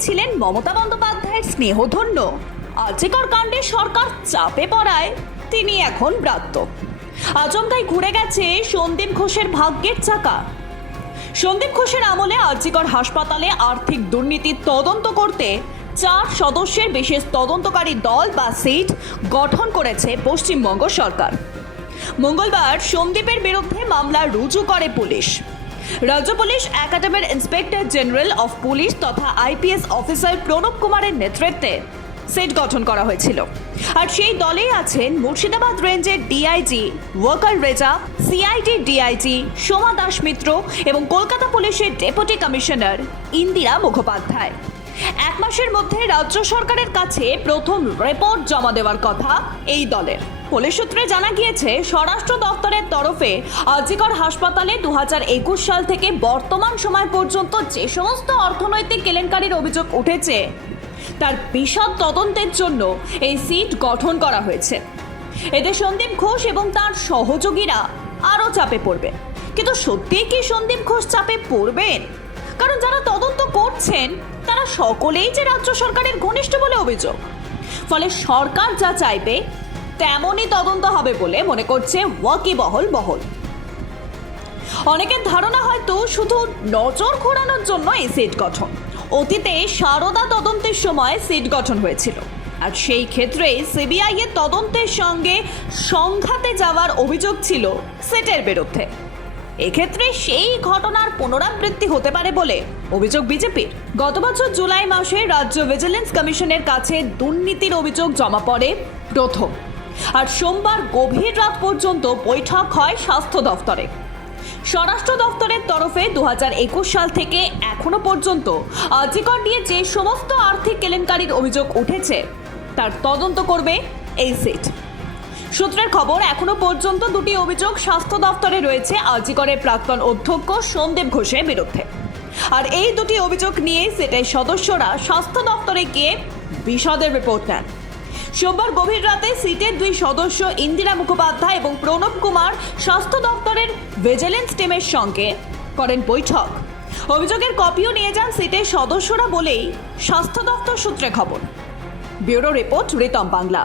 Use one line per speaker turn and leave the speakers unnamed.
ছিলেন মমতা বন্দ্যোপাধ্যায়ের স্নেহধন্য, আর্যিকর কাণ্ডে সরকার চাপে পড়ায় তিনি এখন ব্রাত্য। আচমকাই ঘুরে গেছে সন্দীপ ঘোষের ভাগ্যের চাকা। সন্দীপ ঘোষের আমলে আর্যিকর হাসপাতালে আর্থিক দুর্নীতির তদন্ত করতে চার সদস্যের বিশেষ তদন্তকারী দল বা সিট গঠন করেছে পশ্চিমবঙ্গ সরকার। মঙ্গলবার সন্দীপের বিরুদ্ধে মামলা রুজু করে পুলিশ। রাজ্য পুলিশ একাডেমির ইন্সপেক্টর জেনারেল অফ পুলিশ তথা আইপিএস অফিসার প্রণব কুমারের নেতৃত্বে সেট গঠন করা হয়েছিল। আর সেই দলেই আছেন মুর্শিদাবাদ রেঞ্জের DIG Waquar Reza, CID DIG, Soma Das Mitra এবং কলকাতা পুলিশের ডেপুটি কমিশনার ইন্দিরা মুখোপাধ্যায়। এক মাসের মধ্যে রাজ্য সরকারের কাছে প্রথম রিপোর্ট জমা দেওয়ার কথা এই দলের। পুলিশ সূত্রে জানা গিয়েছে, স্বরাষ্ট্র দপ্তরের তরফে আজিকর হাসপাতালে দু সাল থেকে বর্তমান সময় পর্যন্ত যে সমস্ত অর্থনৈতিক কেলেঙ্কারির অভিযোগ উঠেছে, তার বিশদ তদন্তের জন্য এই সিট গঠন করা হয়েছে। এতে সন্দীপ ঘোষ এবং তার সহযোগীরা আরও চাপে পড়বে। কিন্তু সত্যিই কি সন্দীপ ঘোষ চাপে পড়বেন? কারণ যারা তদন্ত করছেন তারা সকলেই যে রাজ্য সরকারের ঘনিষ্ঠ বলে অভিযোগ। ফলে সরকার যা চাইবে, তেমনই তদন্ত হবে বলে মনে করছে ওয়াকিবহল বহল। অনেকের ধারণা হয়তো শুধু নজর ঘোরানোর জন্য এই সিট গঠন। অতীতে সারদা তদন্তের সময় সিট গঠন হয়েছিল। আর সেই ক্ষেত্রে সিবিআই এর তদন্তের সঙ্গে সংঘাতে যাওয়ার অভিযোগ ছিল সেটের বিরুদ্ধে। এক্ষেত্রে সেই ঘটনার পুনরাবৃত্তি হতে পারে বলে অভিযোগ বিজেপির। গত বছর জুলাই মাসে রাজ্য ভিজিলেন্স কমিশনের কাছে দুর্নীতির অভিযোগ জমা পড়ে প্রথম। আর সোমবার গভীর রাত পর্যন্ত বৈঠক হয় স্বাস্থ্য দফতরে। স্বরাষ্ট্র দফতরের তরফে দু হাজার একুশ সাল থেকে এখনও পর্যন্ত আজিকর নিয়ে যে সমস্ত আর্থিক কেলেঙ্কারির অভিযোগ উঠেছে, তার তদন্ত করবে এই সিট। সূত্রের খবর, এখনও পর্যন্ত দুটি অভিযোগ স্বাস্থ্য দফতরে রয়েছে। আজিকরের প্রাক্তন অধ্যক্ষ সন্দীপ ঘোষের বিরুদ্ধে। আর এই দুটি অভিযোগ নিয়ে সেটের সদস্যরা স্বাস্থ্য দফতরে গিয়ে বিশদের রিপোর্ট নেন। সোমবার গভীর রাতে সিটের দুই সদস্য ইন্দিরা মুখোপাধ্যায় এবং প্রণব কুমার স্বাস্থ্য দপ্তরের ভিজিলেন্স টিমের সঙ্গে করেন বৈঠক। অভিযোগের কপিও নিয়ে যান সিটের সদস্যরা বলেই স্বাস্থ্য দপ্তর সূত্রে খবর। Bureau report Ritam Bangla.